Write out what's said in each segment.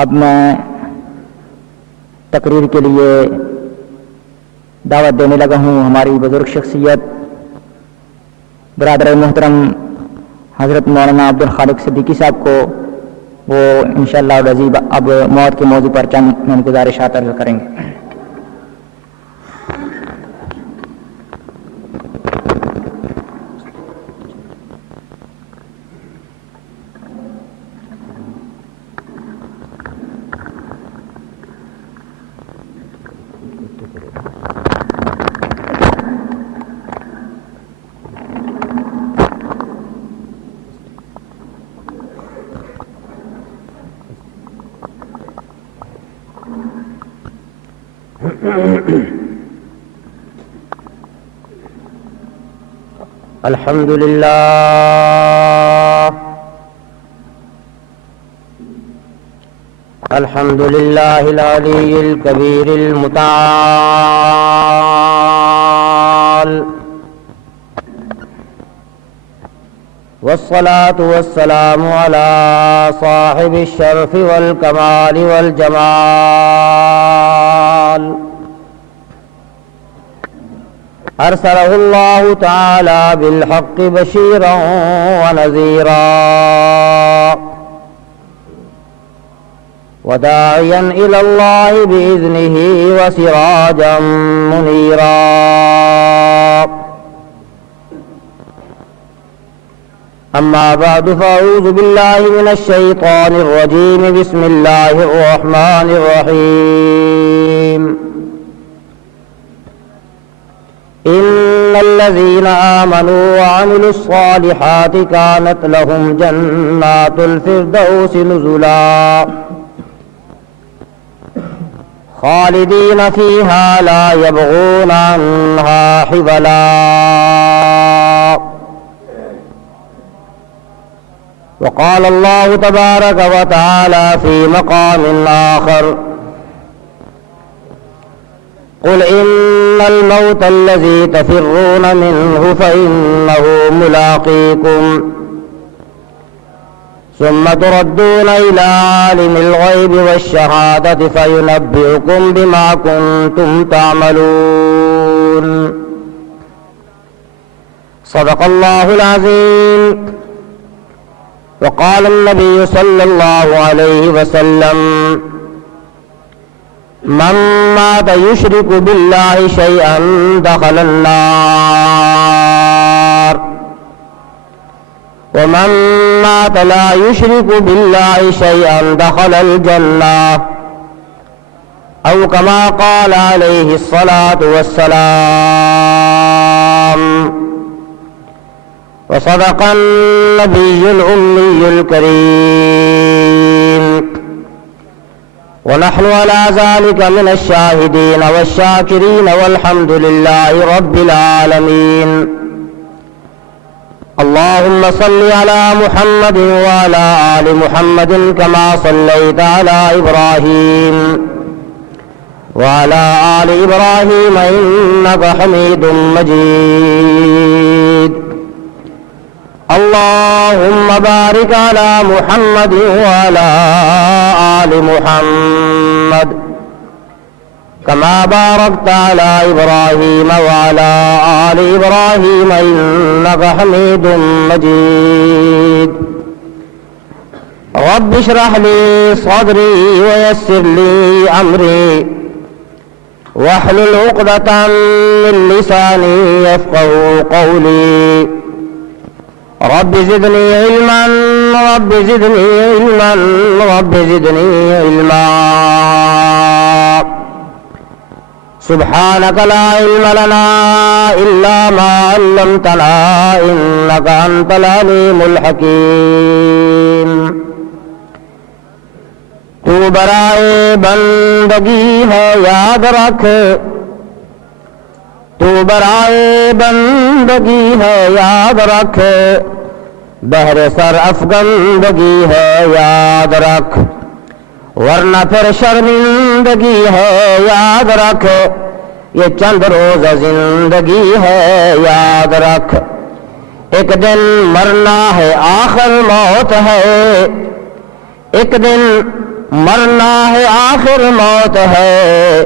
اب میں تقریر کے لیے دعوت دینے لگا ہوں ہماری بزرگ شخصیت برادر محترم حضرت مولانا عبد الخالق صدیقی صاحب کو. وہ انشاءاللہ العزیز اب موت کے موضوع پر چند گزارشات عرض کریں گے. الحمد للہ الحمد للہ العلی الکبیر المتعال والصلاة والسلام على صاحب الشرف والکمال والجمال ارسلہ اللہ تعالی بالحق بشیرا ونذیرا وداعیا الی اللہ بإذنہ وسراجا منیرا. اما بعد فاعوذ باللہ من الشیطان الرجیم. بسم اللہ الرحمن الرحیم. ان الذين آمنوا وعملوا الصالحات كانت لهم جنات الفردوس نزلا خالدين فيها لا يبغون عنها حولا. وقال الله تبارك وتعالى في مقام آخر قل إن الموت الذي تفرون منه فإنه ملاقيكم ثم تردون إلى عالم الغيب والشهادة فينبئكم بما كنتم تعملون. صدق الله العظيم. وقال النبي صلى الله عليه وسلم من مات يشرك بالله شيئا دخل النار ومن مات لا يشرك بالله شيئا دخل الجنة أو كما قال عليه الصلاة والسلام. وصدق النبي الأمي الكريم. ونحن على ذلك من الشاهدين والشاكرين والحمد لله رب العالمين. اللهم صل على محمد وعلى آل محمد كما صليت على إبراهيم وعلى آل إبراهيم إنك حميد مجيد. اللهم بارك على محمد وعلى آل محمد كما باركت على إبراهيم وعلى آل إبراهيم إنك حميد مجيد. رب اشرح لي صدري ويسر لي أمري واحلل عقدة من لساني يفقهوا قولي. رب زدني علما رب زدني علما رب زدني علما. سبحانك لا علم لنا إلا ما علمتنا إنك أنت العليم الحكيم. تو برائے بندگی ہے یاد رکھ تو برائے بندگی ہے یاد رکھ بہر سر افگندگی ہے یاد رکھ ورنہ پھر شرمندگی ہے یاد رکھ یہ چند روز زندگی ہے یاد رکھ. ایک دن مرنا ہے آخر موت ہے ایک دن مرنا ہے آخر موت ہے،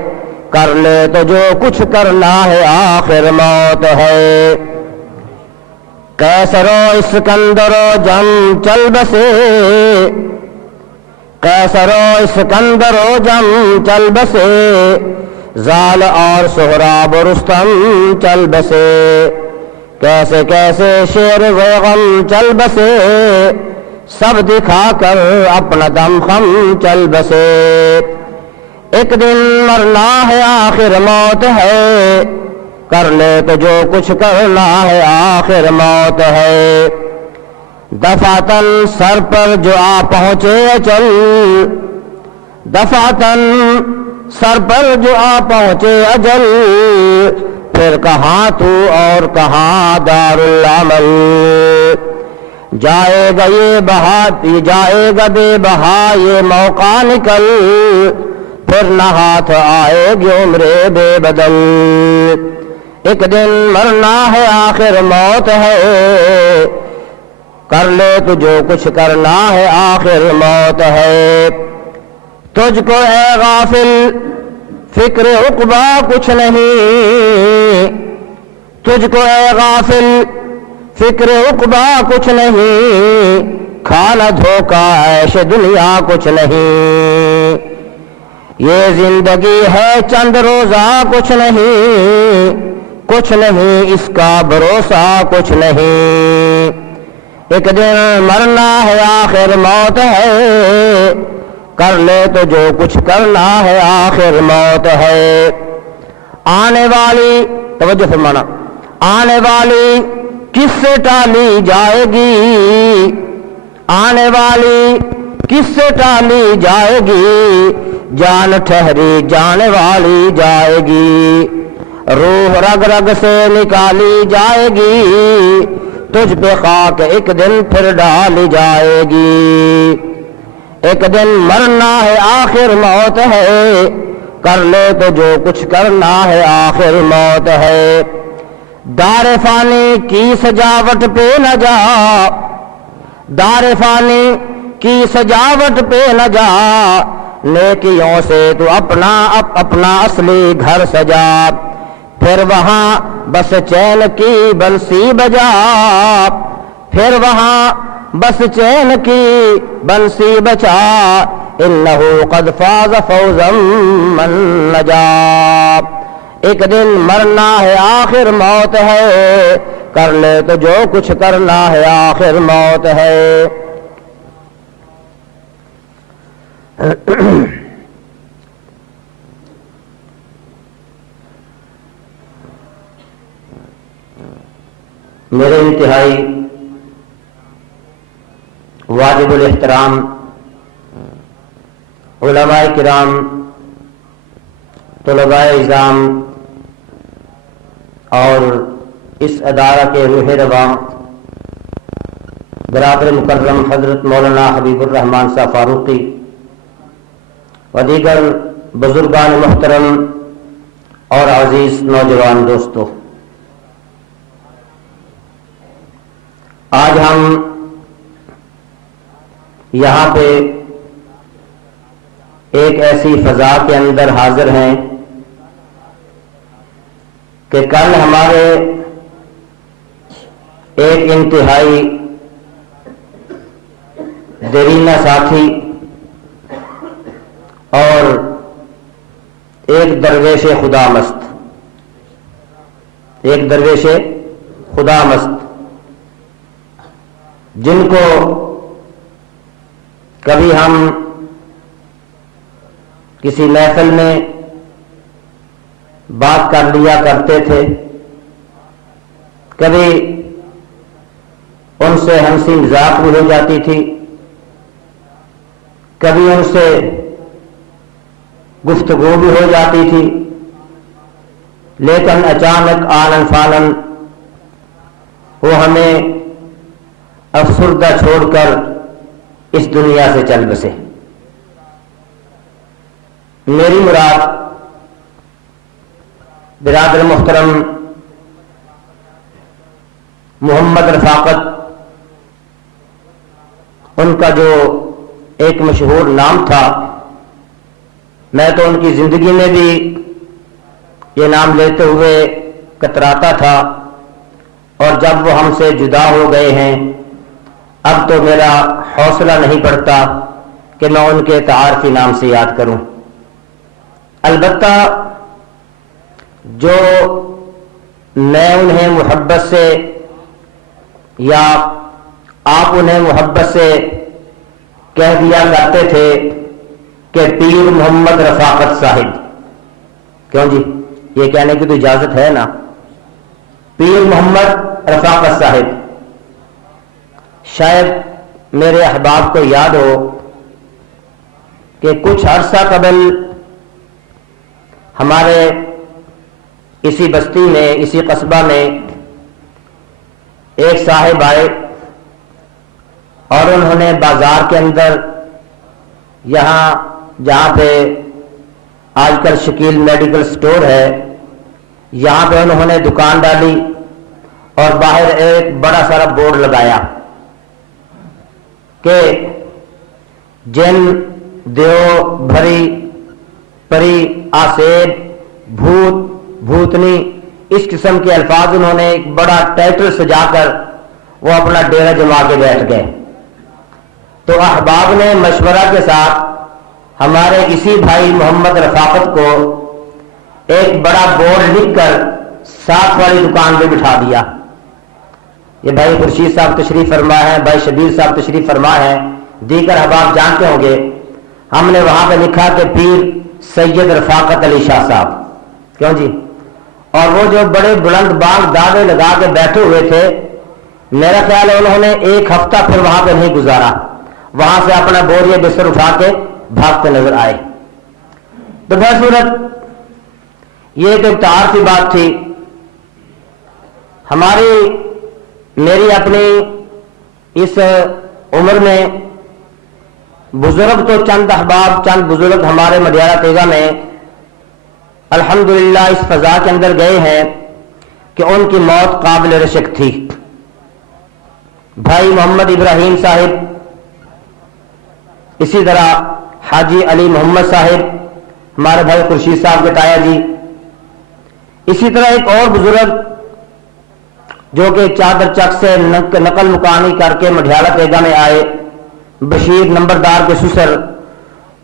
کر لے تو جو کچھ کرنا ہے آخر موت ہے۔ قیصر و اسکندر و جم چل بسے، قیصر و اسکندر و جم چل بسے، زال اور سہراب و رستم چل بسے، کیسے کیسے شیر و غم چل بسے، سب دکھا کر اپنا دم خم چل بسے۔ ایک دن مرنا ہے آخر موت ہے، کر لے تو جو کچھ کرنا ہے آخر موت ہے۔ دفعتاً سر پر جو آ پہنچے اجل، دفعتاً سر پر جو آ پہنچے اجل، پھر کہاں تو اور کہاں دار العمل۔ جائے گا یہ بہا، جائے گا بے بہا یہ موقع نکل، پھر نہ ہاتھ آئے گی عمر بے بدل۔ ایک دن مرنا ہے آخر موت ہے، کر لے تو جو کچھ کرنا ہے آخر موت ہے۔ تجھ کو اے غافل فکر عقبا کچھ نہیں، تجھ کو اے غافل فکر عقبا کچھ نہیں، کھانا دھوکا عیش دنیا کچھ نہیں۔ یہ زندگی ہے چند روزہ کچھ نہیں، کچھ نہیں اس کا بھروسہ کچھ نہیں۔ ایک دن مرنا ہے آخر موت ہے، کر لے تو جو کچھ کرنا ہے آخر موت ہے۔ آنے والی، توجہ فرمانا، آنے والی کس سے ٹالی جائے گی، آنے والی کس سے ٹالی جائے گی، جان ٹھہری جانے والی جائے گی، روح رگ رگ سے نکالی جائے گی، تجھ پہ خاک ایک دن پھر ڈالی جائے گی۔ ایک دن مرنا ہے آخر موت ہے، کر لے تو جو کچھ کرنا ہے آخر موت ہے۔ دار فانی کی سجاوٹ پہ نہ جا، دار فانی کی سجاوٹ پہ نہ جا، نیکیوں سے تو اپنا اصلی گھر سجا، پھر وہاں بس چین کی بنسی بجا، پھر وہاں بس چین کی بنسی بچا، انہو قد فاز فوزا من نجا۔ ایک دن مرنا ہے آخر موت ہے، کر لے تو جو کچھ کرنا ہے آخر موت ہے۔ میرے انتہائی واجب الاحترام علماء کرام، طلباء اعظام اور اس ادارہ کے روح رواں برادر مکرم حضرت مولانا حبیب الرحمان صاحب فاروقی و دیگر بزرگان محترم اور عزیز نوجوان دوستو، آج ہم یہاں پہ ایک ایسی فضا کے اندر حاضر ہیں کہ کل ہمارے ایک انتہائی دیرینہ ساتھی اور ایک درویش خدا مست، ایک درویش خدا مست، جن کو کبھی ہم کسی محفل میں بات کر لیا کرتے تھے، کبھی ان سے ہنسی مذاق بھی ہو جاتی تھی، کبھی ان سے گفتگو بھی ہو جاتی تھی، لیکن اچانک آنن فانن وہ ہمیں افسردہ چھوڑ کر اس دنیا سے چل بسے۔ میری مراد برادر محترم محمد رفاقت، ان کا جو ایک مشہور نام تھا میں تو ان کی زندگی میں بھی یہ نام لیتے ہوئے کتراتا تھا، اور جب وہ ہم سے جدا ہو گئے ہیں اب تو میرا حوصلہ نہیں پڑتا کہ میں ان کے تعارفی نام سے یاد کروں۔ البتہ جو میں انہیں محبت سے یا آپ انہیں محبت سے کہہ دیا کرتے تھے کہ پیر محمد رفاقت صاحب، کیوں جی یہ کہنے کی تو اجازت ہے نا، پیر محمد رفاقت صاحب۔ شاید میرے احباب کو یاد ہو کہ کچھ عرصہ قبل ہمارے اسی بستی میں، اسی قصبہ میں ایک صاحب آئے اور انہوں نے بازار کے اندر، یہاں جہاں پہ آج کل شکیل میڈیکل سٹور ہے، یہاں پہ انہوں نے دکان ڈالی اور باہر ایک بڑا سارا بورڈ لگایا کہ جن دیو بھری پری آسیب بھوت بھوتنی، اس قسم کے الفاظ انہوں نے ایک بڑا ٹائٹل سجا کر وہ اپنا ڈیرا جما کے بیٹھ گئے۔ تو احباب نے مشورہ کے ساتھ ہمارے اسی بھائی محمد رفاقت کو ایک بڑا بورڈ لکھ کر ساتھ والی دکان پہ بٹھا دیا۔ یہ بھائی خورشید صاحب تشریف فرما ہے، بھائی شبیر صاحب تشریف فرما ہے، دیگر احباب جانتے ہوں گے۔ ہم نے وہاں پہ لکھا کہ پیر سید رفاقت علی شاہ صاحب، کیوں جی؟ اور وہ جو بڑے بلند بانگ دعوے لگا کے بیٹھے ہوئے تھے، میرا خیال ہے انہوں نے ایک ہفتہ پھر وہاں پہ نہیں گزارا، وہاں سے اپنا بوریہ بستر اٹھا کے بھاگتے نظر آئے۔ تو بہرصورت یہ تو ایک تعارفی بات تھی۔ میری اپنی اس عمر میں بزرگ تو چند احباب، چند بزرگ ہمارے مڈیارہ تیگا میں الحمدللہ اس فضا کے اندر گئے ہیں کہ ان کی موت قابل رشک تھی۔ بھائی محمد ابراہیم صاحب، اسی طرح حاجی علی محمد صاحب، ہمارے بھائی خورشید صاحب کے تایا جی، اسی طرح ایک اور بزرگ جو کہ چادر چک سے نقل مکانی کر کے مڈیالہ تیگا میں آئے، بشیر نمبردار کے سسر،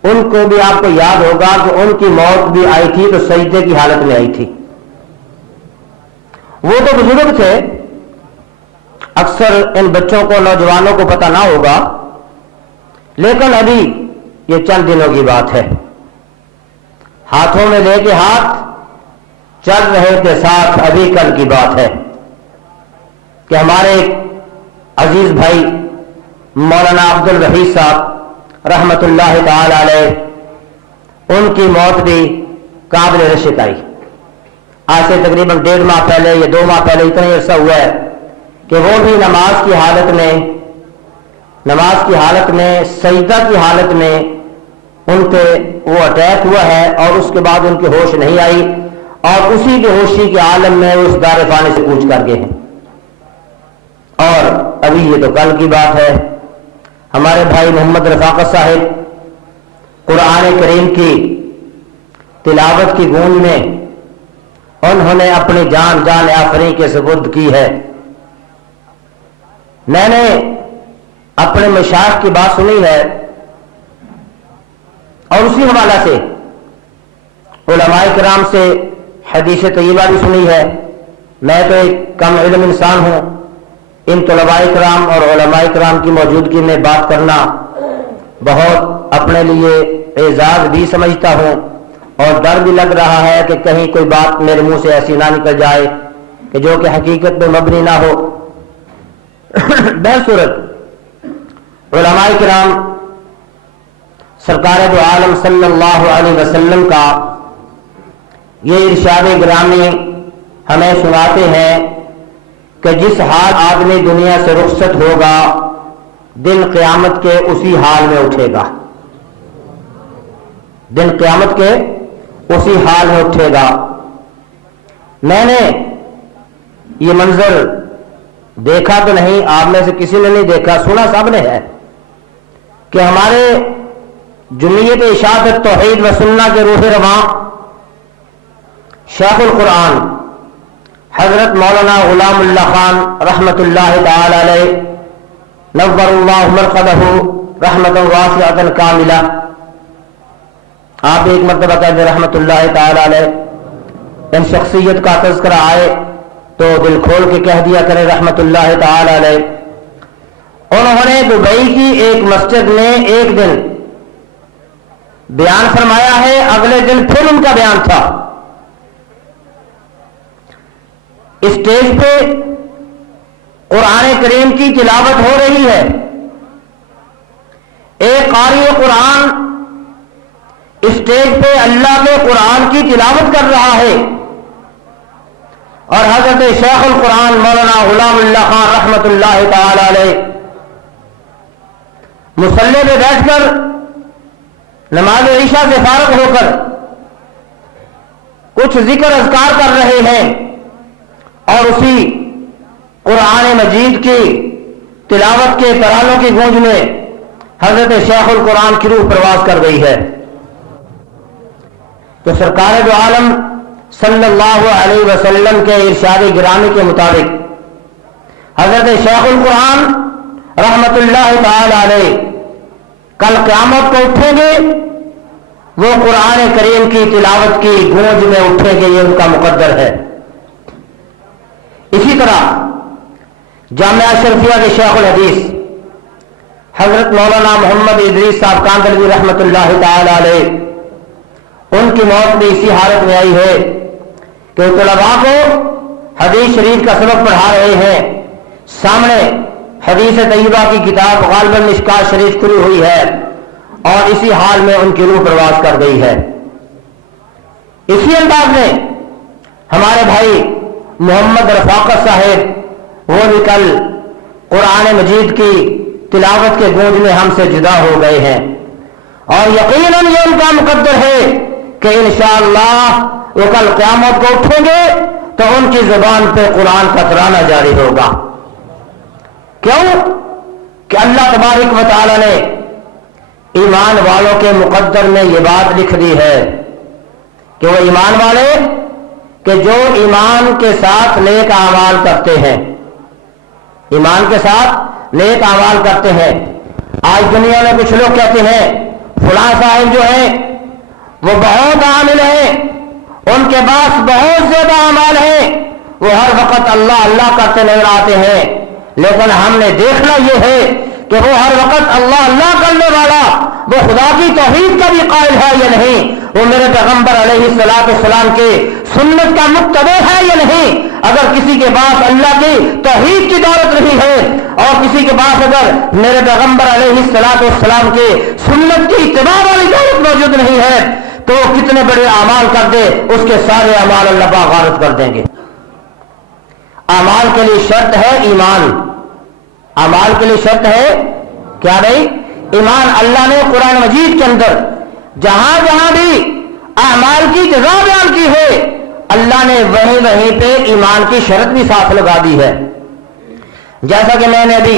ان کو بھی آپ کو یاد ہوگا کہ ان کی موت بھی آئی تھی تو سجدے کی حالت میں آئی تھی۔ وہ تو بزرگ تھے، اکثر ان بچوں کو، نوجوانوں کو پتہ نہ ہوگا، لیکن ابھی یہ چند دنوں کی بات ہے، ہاتھوں میں لے کے ہاتھ چل رہے تھے ساتھ، ابھی کل کی بات ہے کہ ہمارے عزیز بھائی مولانا عبد الرحیس صاحب رحمت اللہ تعالی علیہ، ان کی موت بھی قابل رشک آئی۔ آج سے تقریباً 1.5 ماہ پہلے یا 2 ماہ پہلے اتنا ہی عرصہ ہوا ہے کہ وہ بھی نماز کی حالت میں سجدہ کی حالت میں ان پہ وہ اٹیک ہوا ہے، اور اس کے بعد ان کی ہوش نہیں آئی، اور اسی بے ہوشی کے عالم میں اس دار فانی سے کوچ کر گئے ہیں۔ اور ابھی یہ تو کل کی بات ہے، ہمارے بھائی محمد رفاقت صاحب قرآن کریم کی تلاوت کی گونج میں انہوں نے اپنی جان آفرین کے سپرد کی ہے۔ میں نے اپنے مشائخ کی بات سنی ہے، اور اسی حوالہ سے علماء کرام سے حدیث طیبہ بھی سنی ہے۔ میں تو ایک کم علم انسان ہوں، ان طلباء کرام اور علماء کرام کی موجودگی میں بات کرنا بہت اپنے لیے اعزاز بھی سمجھتا ہوں، اور ڈر بھی لگ رہا ہے کہ کہیں کوئی بات میرے منہ سے ایسی نہ نکل جائے کہ جو کہ حقیقت میں مبنی نہ ہو۔ بہرصورت علماء کرام سرکار دو عالم صلی اللہ علیہ وسلم کا یہ ارشاد گرامی ہمیں سناتے ہیں کہ جس حال آدمی دنیا سے رخصت ہوگا، دن قیامت کے اسی حال میں اٹھے گا، دن قیامت کے اسی حال میں اٹھے گا۔ میں نے یہ منظر دیکھا تو نہیں، آپ میں سے کسی نے نہیں دیکھا، سنا سب نے ہے کہ ہمارے جمعیت اشاعت توحید و سنہ کے روح رواں شیخ القرآن حضرت مولانا غلام اللہ خان رحمت اللہ تعالی علیہ نور اللہ مرقدہ رحمت واسعۃ کاملہ، آپ ایک مرتبہ کہہ دیں رحمت اللہ تعالی علیہ، ان شخصیت کا تذکرہ آئے تو دل کھول کے کہہ دیا کرے رحمت اللہ تعالی علیہ۔ انہوں نے دبئی کی ایک مسجد میں ایک دن بیان فرمایا ہے، اگلے دن پھر ان کا بیان تھا۔ اسٹیج پہ قرآن کریم کی تلاوت ہو رہی ہے، ایک قاری قرآن اسٹیج پہ اللہ کے قرآن کی تلاوت کر رہا ہے، اور حضرت شیخ القرآن مولانا غلام اللہ خان رحمت اللہ تعالی علیہ مصلی پہ بیٹھ کر نماز عشاء سے فارغ ہو کر کچھ ذکر اذکار کر رہے ہیں، اور اسی قرآن مجید کی تلاوت کے ترانوں کی گونج میں حضرت شیخ القرآن کی روح پرواز کر گئی ہے۔ تو سرکار دو عالم صلی اللہ علیہ وسلم کے ارشاد گرامی کے مطابق حضرت شیخ القرآن رحمت اللہ تعالی علیہ کل قیامت کو اٹھیں گے، وہ قرآن کریم کی تلاوت کی گونج میں اٹھیں گے، یہ ان کا مقدر ہے۔ اسی طرح جامعہ اشرفیہ کے شیخ الحدیث حضرت مولانا محمد ادریس صاحب کاندھلوی رحمت اللہ تعالی علیہ، ان کی موت بھی اسی حالت میں آئی ہے کہ طلباء کو حدیث شریف کا سبق پڑھا رہے ہیں، سامنے حدیث طیبہ کی کتاب غالباً مشکات شریف کھلی ہوئی ہے، اور اسی حال میں ان کی روح پرواز کر گئی ہے۔ اسی انداز میں ہمارے بھائی محمد رفاقت صاحب، وہ بھی کل قرآن مجید کی تلاوت کے گونج میں ہم سے جدا ہو گئے ہیں، اور یقیناً یہ ان کا مقدر ہے کہ انشاءاللہ وہ کل قیامت کو اٹھیں گے تو ان کی زبان پہ قرآن کا ترانہ جاری ہوگا۔ کیوں؟ کہ اللہ تبارک و تعالی نے ایمان والوں کے مقدر میں یہ بات لکھ دی ہے کہ وہ ایمان والے کہ جو ایمان کے ساتھ نیک اعمال کرتے ہیں، ایمان کے ساتھ نیک اعمال کرتے ہیں۔ آج دنیا میں کچھ لوگ کہتے ہیں فلاں صاحب جو ہیں وہ بہت عامل ہیں، ان کے پاس بہت زیادہ اعمال ہیں، وہ ہر وقت اللہ اللہ کرتے نظر آتے ہیں، لیکن ہم نے دیکھنا یہ ہے کہ وہ ہر وقت اللہ اللہ کرنے والا وہ خدا کی توحید کا بھی قائل ہے یا نہیں، وہ میرے پیغمبر علیہ السلام کے سنت کا متبع ہے یا نہیں۔ اگر کسی کے پاس اللہ کی توحید کی دولت نہیں ہے، اور کسی کے پاس اگر میرے پیغمبر علیہ السلام کے سنت کی اتباع والی دولت موجود نہیں ہے، تو وہ کتنے بڑے اعمال کر دے، اس کے سارے اعمال اللہ پاک غارت کر دیں گے۔ اعمال کے لیے شرط ہے ایمان، اعمال کے لیے شرط ہے کیا بھائی؟ ایمان۔ اللہ نے قرآن مجید کے اندر جہاں جہاں بھی اعمال کی جزا بیان کی ہے، اللہ نے وہیں پہ ایمان کی شرط بھی ساتھ لگا دی ہے، جیسا کہ میں نے ابھی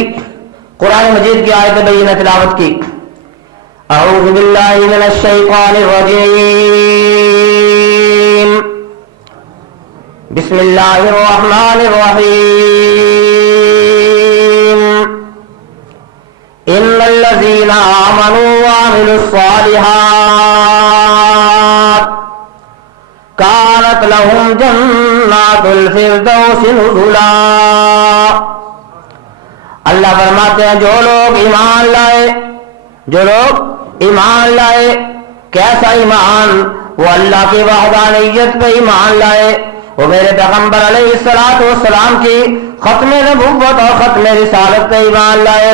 قرآن مجید کی آیت بینہ تلاوت کی۔ اعوذ باللہ من الشیطان الرجیم، بسم اللہ الرحمن الرحیم، ان الذین آمنوا وعملوا الصالحات کانت لہم جنات الفردوس نزلا۔ اللہ فرماتے ہیں جو لوگ ایمان لائے، جو لوگ ایمان لائے، کیسا ایمان؟ وہ اللہ کی وحدانیت پہ ایمان لائے، وہ میرے پیغمبر علیہ السلام کی ختم نبوت اور ختم رسالت پہ ایمان لائے،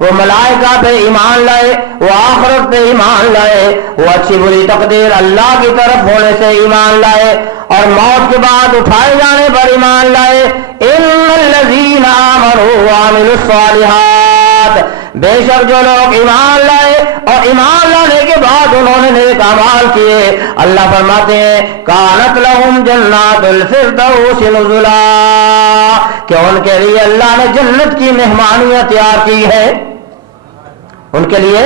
وہ ملائکہ پہ ایمان لائے، وہ آخرت پہ ایمان لائے، وہ اچھی بری تقدیر اللہ کی طرف ہونے سے ایمان لائے، اور موت کے بعد اٹھائے جانے پر ایمان لائے۔ ان الذین آمنوا وعملوا الصالحات، بے شک جو لوگ ایمان لائے اور ایمان لانے کے بعد انہوں نے نیک اعمال کیے، اللہ فرماتے ہیں کانت لہم جنات الفردوس نزلا، کہ ان کے لیے اللہ نے جنت کی مہمانیاں تیار کی ہے، ان کے لیے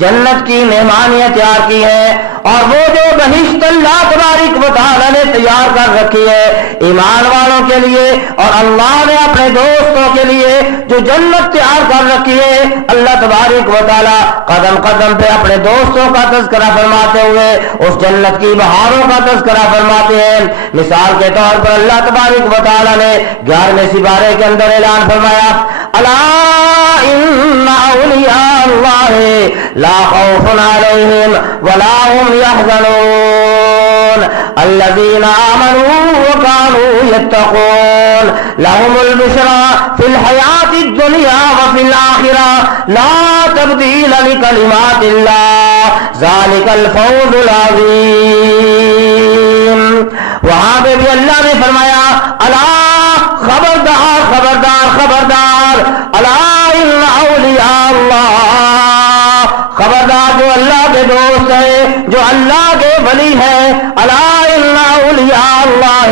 جنت کی مہمانیاں تیار کی ہیں، اور وہ جو بہشت اللہ تبارک و تعالیٰ نے تیار کر رکھی ہے ایمان والوں کے لیے، اور اللہ نے اپنے دوستوں کے لیے جو جنت تیار کر رکھی ہے، اللہ تبارک و تعالیٰ قدم قدم پہ اپنے دوستوں کا تذکرہ فرماتے ہوئے اس جنت کی بہاروں کا تذکرہ فرماتے ہیں۔ مثال کے طور پر اللہ تبارک و تعالیٰ نے 11ویں سپارے کے اندر اعلان فرمایا، الا ان اولیاء اللہ لا خوف علیہم ولا هم يحزنون الذين آمنوا وكانوا يتقون لهم البشرى في الحياة الدنيا وفي الآخرة لا تبديل لكلمات الله ذلك الفوز العظيم۔ وہاں پہ بھی اللہ نے فرمایا، الا خبردار خبردار خبردار، الا ان اولیاء اللہ، خبردار جو اللہ کے دوست ہے، جو اللہ کے ولی ہے، الا ان اولیاء اللہ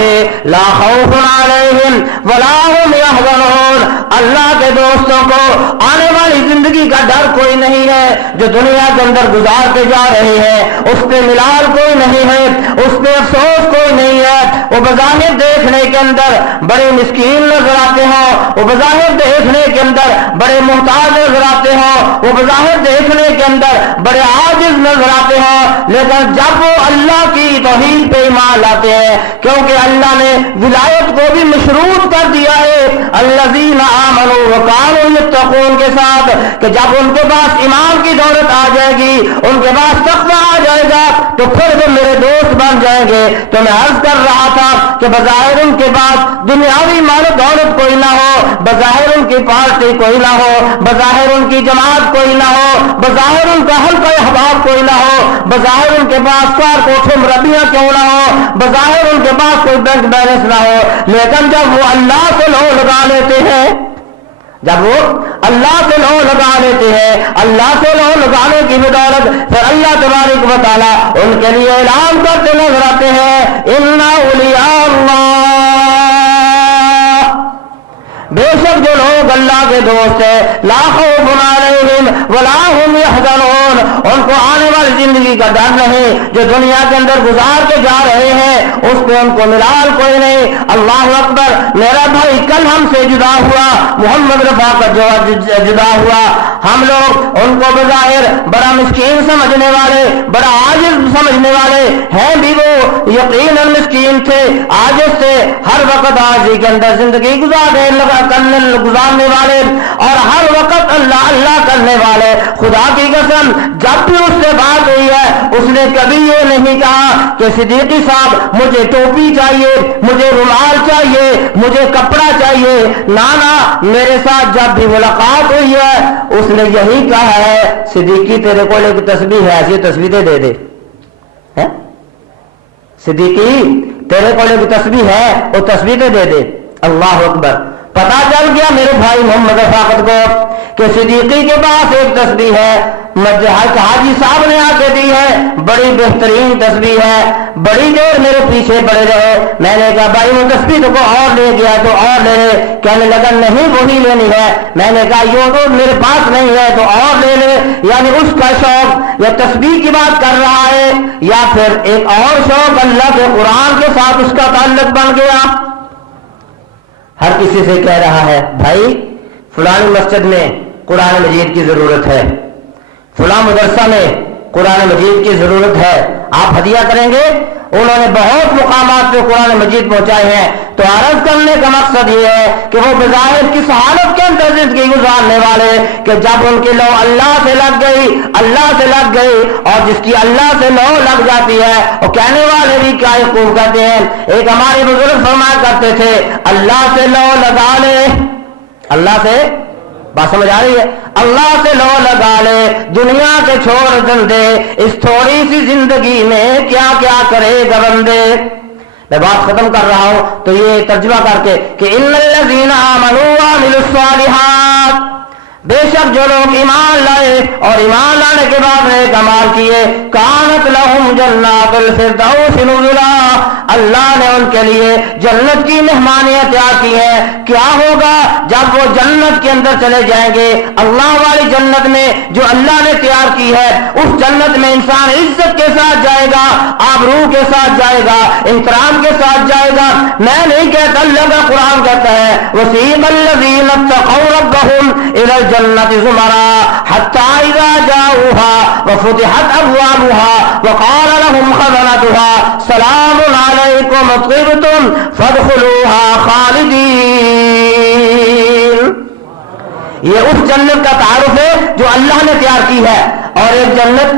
لا خوف علیہم ولا هم يحزنون، اللہ کے دوستوں کو آنے والی زندگی کا ڈر کوئی نہیں ہے، جو دنیا کے اندر گزار کے جا رہے ہیں اس پہ ملال کوئی نہیں ہے، اس پہ افسوس کوئی نہیں ہے۔ وہ بظاہر دیکھنے کے اندر بڑے مسکین نظر آتے ہوں، وہ بظاہر دیکھنے کے اندر بڑے محتاج نظر آتے ہوں، وہ بظاہر دیکھنے کے اندر بڑے عاجز نظر آتے ہیں، لیکن جب وہ اللہ کی توحید پہ ایمان لاتے ہیں، کیونکہ اللہ نے ولایت کو بھی مشروط کر دیا ہے الذین آمنوا وکانوا یتقون کے ساتھ، کہ جب ان کے پاس ایمان کی دولت آ جائے گی، ان کے پاس تقویٰ آ جائے گا، تو پھر وہ میرے دوست بن جائیں گے۔ تو میں عرض کر رہا تھا کہ بظاہر ان کے پاس دنیاوی مال و دولت کوئی نہ ہو، بظاہر ان کی پارٹی کوئی نہ ہو، بظاہر ان کی جماعت کوئی نہ ہو، بظاہر ان کا حلقہ احباب کوئی نہ ہو، بظاہر ان کے پاس کار کوٹھے مربیاں کیوں نہ ہو، بظاہر ان کے پاس کوئی بینک بیلنس نہ ہو، لیکن جب وہ اللہ سے لو لگا لیتے ہیں، جب وہ اللہ سے لو لگا لیتے ہیں، اللہ سے لو لگانے کی بدولت پھر اللہ تبارک و تعالیٰ ان کے لیے اعلان کرتے نظر آتے ہیں، ان اولیاء اللہ، بے شک جو لوگ اللہ کے دوست ہیں، لا خوف علیہم ولا هم يحزنون، ان کو آنے والی زندگی کا ڈر نہیں، جو دنیا کے اندر گزار کے جا رہے ہیں اس پہ ان کو ملال کوئی نہیں۔ اللہ اکبر۔ میرا بھائی کل ہم سے جدا ہوا، محمد رفاقت جو جدا ہوا، ہم لوگ ان کو بظاہر بڑا مسکین سمجھنے والے، بڑا عاجز سمجھنے والے ہیں بھی، وہ یقیناً مسکین تھے، عاجز تھے، ہر وقت عاجزی کے اندر زندگی گزارنے والے، اور ہر وقت اللہ اللہ کرنے والے۔ خدا کی قسم جب بھی اس سے بات ہوئی ہے اس نے کبھی یہ نہیں کہا کہ صدیقی صاحب مجھے ٹوپی چاہیے، مجھے رومال چاہیے، مجھے کپڑا چاہیے، نانا میرے ساتھ جب بھی ملاقات ہوئی ہے اس نے یہی کہا ہے، صدیقی تیرے کو ایک تسبیح ہے، ایسی تصویریں دے دے، صدیقی تیرے کو ایک تسبیح ہے، وہ تصویریں دے دے۔ اللہ اکبر۔ پتا چل گیا میرے بھائی محمد رفاقت کو کہ صدیقی کے پاس ایک تسبیح ہے، حاجی صاحب نے آ کے دی ہے، بڑی بہترین تسبیح ہے، بڑی دیر میرے پیچھے پڑے رہے، میں نے کہا بھائی وہ تسبیح تو کو اور لے گیا تو اور لے لے، کہنے لگا نہیں وہی لینی ہے، میں نے کہا یہ تو میرے پاس نہیں ہے تو اور لے لے، یعنی اس کا شوق یا تسبیح کی بات کر رہا ہے یا پھر ایک اور شوق اللہ کے قرآن کے ساتھ اس کا تعلق بن گیا۔ ہر کسی سے کہہ رہا ہے بھائی فلانی مسجد میں قرآن مجید کی ضرورت ہے، فلاں مدرسہ میں قرآن مجید کی ضرورت ہے، آپ ہدیہ کریں گے۔ انہوں نے بہت مقامات پہ قرآن مجید پہنچائے ہیں، تو عرض کرنے کا مقصد یہ ہے کہ وہ بظاہر کس حالت کے اندر زندگی گزارنے والے کہ جب ان کی لو اللہ سے لگ گئی، اللہ سے لگ گئی، اور جس کی اللہ سے لو لگ جاتی ہے وہ کہنے والے بھی کیا خوب کرتے ہیں۔ ایک ہمارے بزرگ فرمایا کرتے تھے اللہ سے لو لگا لے، اللہ سے بات سمجھ آ رہی ہے، اللہ سے لو لگا لے، دنیا کے چھوڑ دندے، اس تھوڑی سی زندگی میں کیا کیا کرے گا بندے۔ میں بات ختم کر رہا ہوں تو یہ ترجمہ کر کے کہ ان الذین آمنوا وعملوا الصالحات، بے شک جو لوگ ایمان لائے اور ایمان لانے کے بعد نیک اعمال کیے، کانت لہم جنات الفردوس نزلا، اللہ نے ان کے لیے جنت کی مہمانیاں تیار کی ہیں۔ کیا ہوگا جب وہ جنت کے اندر چلے جائیں گے؟ اللہ والی جنت میں جو اللہ نے تیار کی ہے، اس جنت میں انسان عزت کے ساتھ جائے گا، آبرو کے ساتھ جائے گا، احترام کے ساتھ جائے گا۔ میں نہیں کہتا، اللہ کا قرآن کہتا ہے وسیق الذین اتقوا ربهم الى الجنة زمرا حتى اذا جاءوها وفتحت ابوابها وقال لهم خزنتها سلام علیکم طبتم فادخلوها خالدین۔ یہ اس جنت کا تعارف ہے جو اللہ نے تیار کی ہے، اور ایک جنت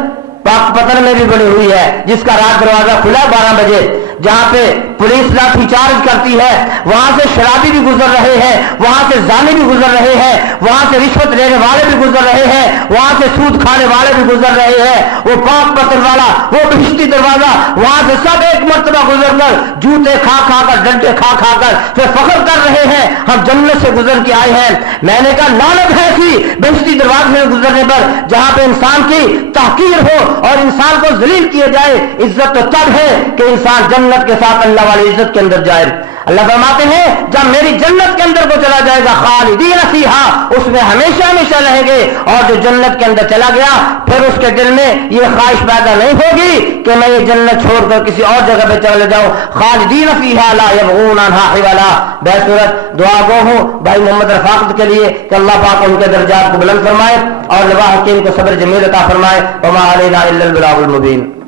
پاک پتن میں بھی بنی ہوئی ہے جس کا رات دروازہ کھلا 12 بجے، جہاں پہ پولیس لاٹھی چارج کرتی ہے، وہاں سے شرابی بھی گزر رہے ہیں، وہاں سے زانی بھی گزر رہے ہیں، وہاں سے رشوت لینے والے بھی گزر رہے ہیں، وہاں سے سود کھانے والے بھی گزر رہے ہیں۔ وہ پاک پتن والا، وہ بہشتی دروازہ، وہاں سے سب ایک مرتبہ گزر کر جوتے کھا کھا کر، ڈنڈے کھا کھا کر پھر فخر کر رہے ہیں ہم جنت سے گزر کے آئے ہیں۔ میں نے کہا لعنت ہے ایسی بہشتی دروازے سے گزرنے پر جہاں پہ انسان کی تحقیر ہو اور انسان کو ذلیل کیا جائے۔ عزت تو تب ہے کہ انسان جنت کے ساتھ اللہ والی عزت کے اندر جائے۔ اللہ فرماتے ہیں جب میری جنت کے اندر کو چلا جائے گا خالدین فیہا، اس میں ہمیشہ ہمیشہ رہیں گے، اور جو جنت کے اندر چلا گیا پھر اس کے دل میں یہ خواہش پیدا نہیں ہوگی کہ میں یہ جنت چھوڑ کر کسی اور جگہ پہ چلے جاؤں۔ خالدین فیہا لا یبغون عنہا حولا۔ بہرصورت دعا گو ہوں بھائی محمد رفاقت کے لیے کہ اللہ پاک ان کے درجات کو بلند فرمائے اور نواح حکیم کو صبر جمیل عطا فرمائے۔ وما علینا الا البلاغ المبین۔